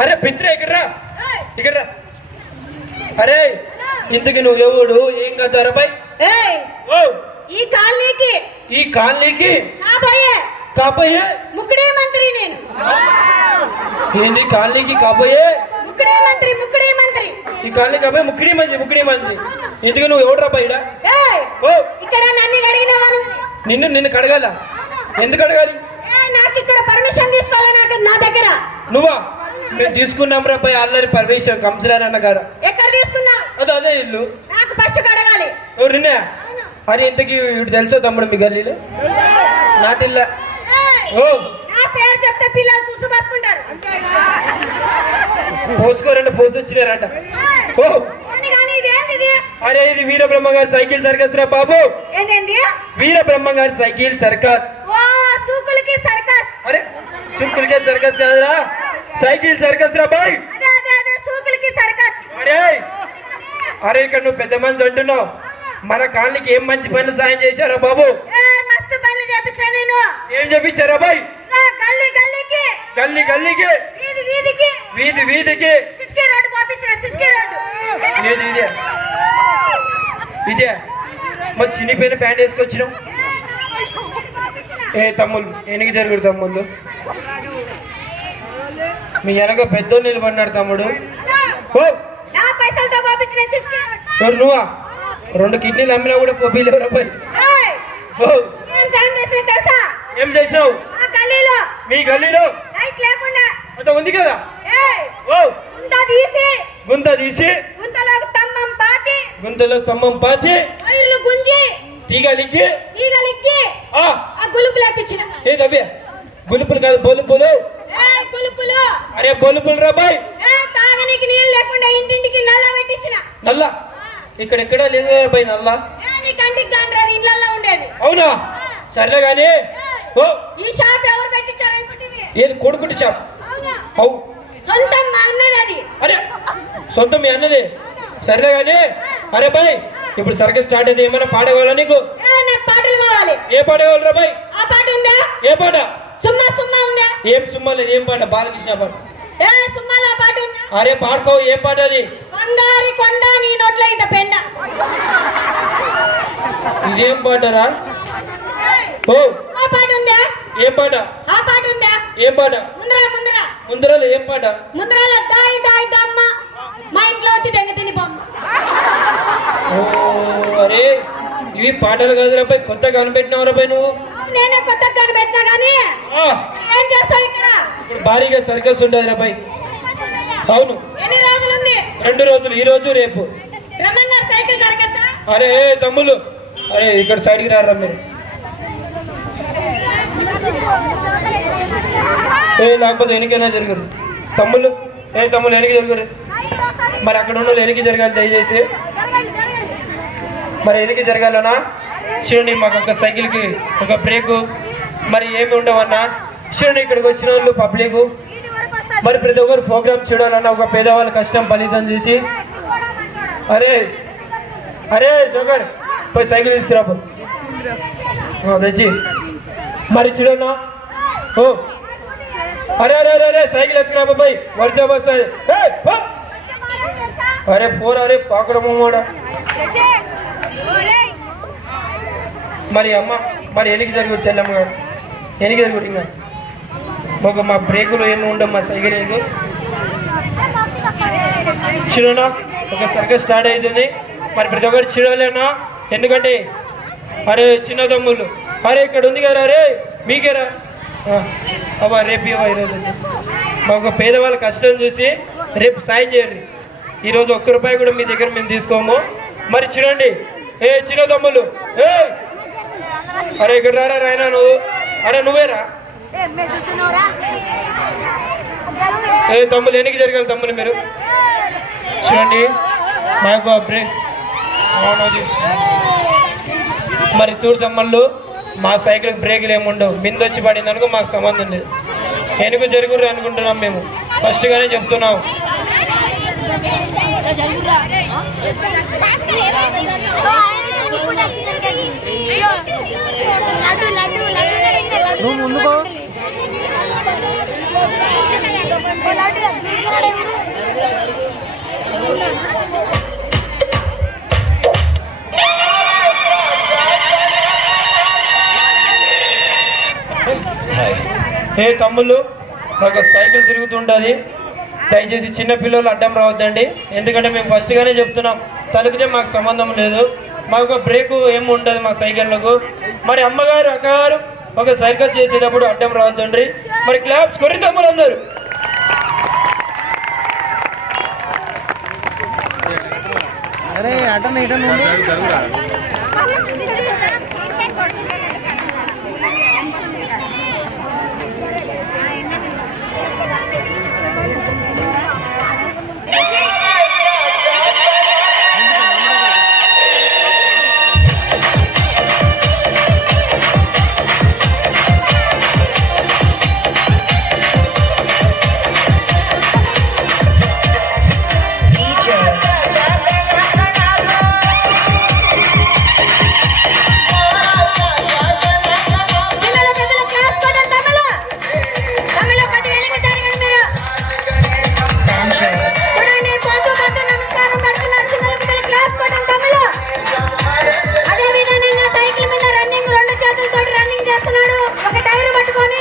అరే పిత్రే ఇక్కడ అరే ఇంతకి నువ్వు ఎవడు ఏం కదారా బాయ్? ఓ ఈ కాలనీకి కాబోయే ముక్కడే మంత్రి నేను. ఏంది కాలనీకి కాబోయే ముక్కడే మంత్రి ఈ కాలనీ కాబోయే ముక్కడి మంది ఇంతకి నువ్వు ఎవడరా బయట? ఓ ఇక్కడ నన్ను అడిగినావా? నిన్ను కడగాల? ఎందుకు అడగాలి? నాకు ఇక్కడ పర్మిషన్ తీసుకోవాలి నా దగ్గర. నువ్వా? మేము తీసుకున్నాం రా పై ఆల్రెడీ పర్మిషన్ కౌన్సిలర్ అన్న గారు. ఎక్కడ తీసుకున్నా? అదే ఇల్లు. నాకు ఫస్ట్ కడగాలి. ఎవరు నిన్నే? అరే ఇంతకి ఇటు తెలుసా తమ్ముడు మీ గల్లీలో? నాటిల్లా. ఓ నా పేరు చెప్తే పిల్లలు చూసి బసుకుంటారు. పోసుకోరంటే పోసి వచ్చినారంట. ఓ అరే ఇది వీర బ్రహ్మ గారి సైకిల్ సర్కస్ రా బాబు. ఏంటండి? వీర బ్రహ్మ గారి సైకిల్ సర్కస్. సూకులకి సర్కస్. అరే సూకులకి సర్కస్ కాదురా, సైకిల్ సర్కస్ రా బాయ్. సూకులకి సర్కస్. అరే ఇక్కడ నువ్వు పెద్ద మనిషి అంటున్నావు, మన కాలనీకి ఏం మంచి పనులు సాయం చేశారా బాబు? మస్తు పనులు చేపించా నేను. ఏం చేపించారా బాయ్? గల్లీకి వీధికి సిస్కే రోడ్ పంపించిన. సిస్కే రోడ్ ఇదే మరి చినిపోయిన ప్యాంట్ వేసుకొచ్చినాం. ఏ తమ్ముళ్ళు ఎనికి జరుగురు తమ్ముళ్ళు? మీ వెనక పెద్ద నిలబడినాడు తమ్ముడు. ఓ పైసలతో పంపించిన సిస్కే రోడ్. ఎవరు నువ్వా? 2 కిడ్నీలు అమ్మినా కూడా పోపీలేవరా పోయి. ఏం చేసావు? మీ గల్లీలో లైట్ లేకుండా అంత ఉంది కదా. ఓ గుంత తీసి గుంతలో స్తంభం పాతి తీగలికి గులుపు లేపించిన. ఏదవ్య గులుపులు కాదు బొలుపులు. అరే బొలుపులు రా బాయ్. తాగనికి నీళ్ళు లేకుండా ఇంటింటికి నల్ల పెట్టించిన. నల్ల ఇక్కడెక్కడ లేదు బాయ్ నల్ల. కంటికి కాండ్రాది ఇళ్ళల్లో ఉండేది. అవునా? సర్లే గానీ ఓ ఈ షాప్ ఎవరు పెట్టించారనుకుంటుంది? ఏది కొడుకుటి షాప్? అవు సొంతం మా అన్నది అది. అరే సొంతం మీ అన్నది? సర్లే గానీ అరే బాయ్ ఇప్పుడు సర్కస్ స్టార్ట్ అయితే ఏమైనా పాట కావాలా నీకు? నాకు పాటలు కావాలి. ఏ పాట కావాలరా బాయ్? ఆ పాట ఉందా? ఏ పాట? సుమ్మా ఉందా? ఏం సుమ్మా లేదు. ఏం పాట? బాలకృష్ణ పాట. సుమ్మాల పాట ఉందా? అరే పాడుకో. ఏం పాట అది? బంగారి కొండ నీ నోట్లో ఇంత పెండ. ఇదేం పాటరా? ఓ ఆ పాట ఉందా? ఏం పాట? ఆ పాట ఉందా? ఏం పాట? ముందరలో ఏం పాట? ముందరలో దాయి దమ్మ మా ఇంట్లో వచ్చి దెంగ తిని బొమ్మ. ఓ అరే ఇవి పాటలు కాదురా బాయ్, కొత్తగా కనిపెట్టినావురా బాయ్ నువ్వు. నేనే కొత్తగా కనిపెట్టినా కానీ ఏం చేస్తావు ఇక్కడ? ఇప్పుడు భారీగా సర్కస్ ఉండదురా బాయ్. అవును. ఎన్ని రోజులు ఉంది? 2 రోజులు, ఈ రోజు రేపు. బ్రహ్మంగారు సైకిల్ సర్కస్. అరే తమ్ముళ్ళు అరే ఇక్కడ సైడ్కి రారా మీరు. లేకపోతే వెనకైనా జరగరు తమ్ముళ్ళు. తమ్ముళ్ళు వెనక్కి జరగరు. మరి అక్కడ ఉన్న వెనక్కి జరగాలి దయచేసి. మరి వెనక్కి జరగాలన్నా చూడండి. మాకు ఒక సైకిల్కి ఒక బ్రేకు మరి ఏమి ఉండవన్నా. చూడండి ఇక్కడికి వచ్చిన వాళ్ళు పబ్లిక్ మరి ప్రతి ఒక్కరు ప్రోగ్రామ్ చూడాలన్నా ఒక పేదవాళ్ళ కష్టం ఫలితం చేసి. అరే జోకర్ పోయి సైకిల్ తీసుకురాబో తెచ్చి మరి చూడన్నా. ఓ అరే సైకిల్ ఎత్తుకురా బాయ్ వర్షా బస్. అరే పోరా అరే పాకడ మొమ్మోడా. మరి అమ్మ మరి ఎనికి జరుగురు చెల్లమ్మ గారు? ఎనికి జరుగురు ఇంకా ఒక మా బ్రేకులు ఏమి ఉండవు మా సైకిల్ ఏకు. చూడనా ఒక సర్కస్ స్టార్ట్ అవుతుంది. మరి ప్రతి ఒక్కరు చూడలేనా? ఎందుకంటే అరే చిన్న తమ్ముళ్ళు అరే ఇక్కడ ఉంది కదా. అరే మీకేరా అబ్బా రేపు ఈరోజు మాకు పేదవాళ్ళ కష్టం చూసి రేపు సాయం చేయరు. ఈరోజు 1 రూపాయి కూడా మీ దగ్గర మేము తీసుకోము. మరి చూడండి చిన్న తమ్ముళ్ళు అరే ఇక్కడ రారా రాయనా నువ్వు. అరే నువ్వేరా? తమ్ముళ్ళు ఎన్నికి జరగాలి తమ్ముళ్ళు మీరు? చూడండి మాకు బ్రేక్ అవునది. మరి చూడు తమ్ముళ్ళు మా సైకిల్ బ్రేకులు ఏముండవు. బిందొచ్చి పడింది అనుకో మాకు సంబంధం లేదు. వెనుక జరుగురు అనుకుంటున్నాం మేము ఫస్ట్గానే చెప్తున్నాం. ఏ తమ్ముళ్ళు, మాకు సైకిల్ తిరుగుతుంటుంది, దయచేసి చిన్న పిల్లలు అడ్డం రావద్దండి. ఎందుకంటే మేము ఫస్ట్గానే చెప్తున్నాం, తలుపుతే మాకు సంబంధం లేదు, మాకు ఒక బ్రేకు ఏమి ఉండదు మా సైకిళ్ళకు. మరి అమ్మగారు అక్కగారు ఒక సైకిల్ చేసేటప్పుడు అడ్డం రావద్దండి. మరి క్లాప్స్ కొరి తమ్ములు అందరూ. ఒక టైర్ పట్టుకొని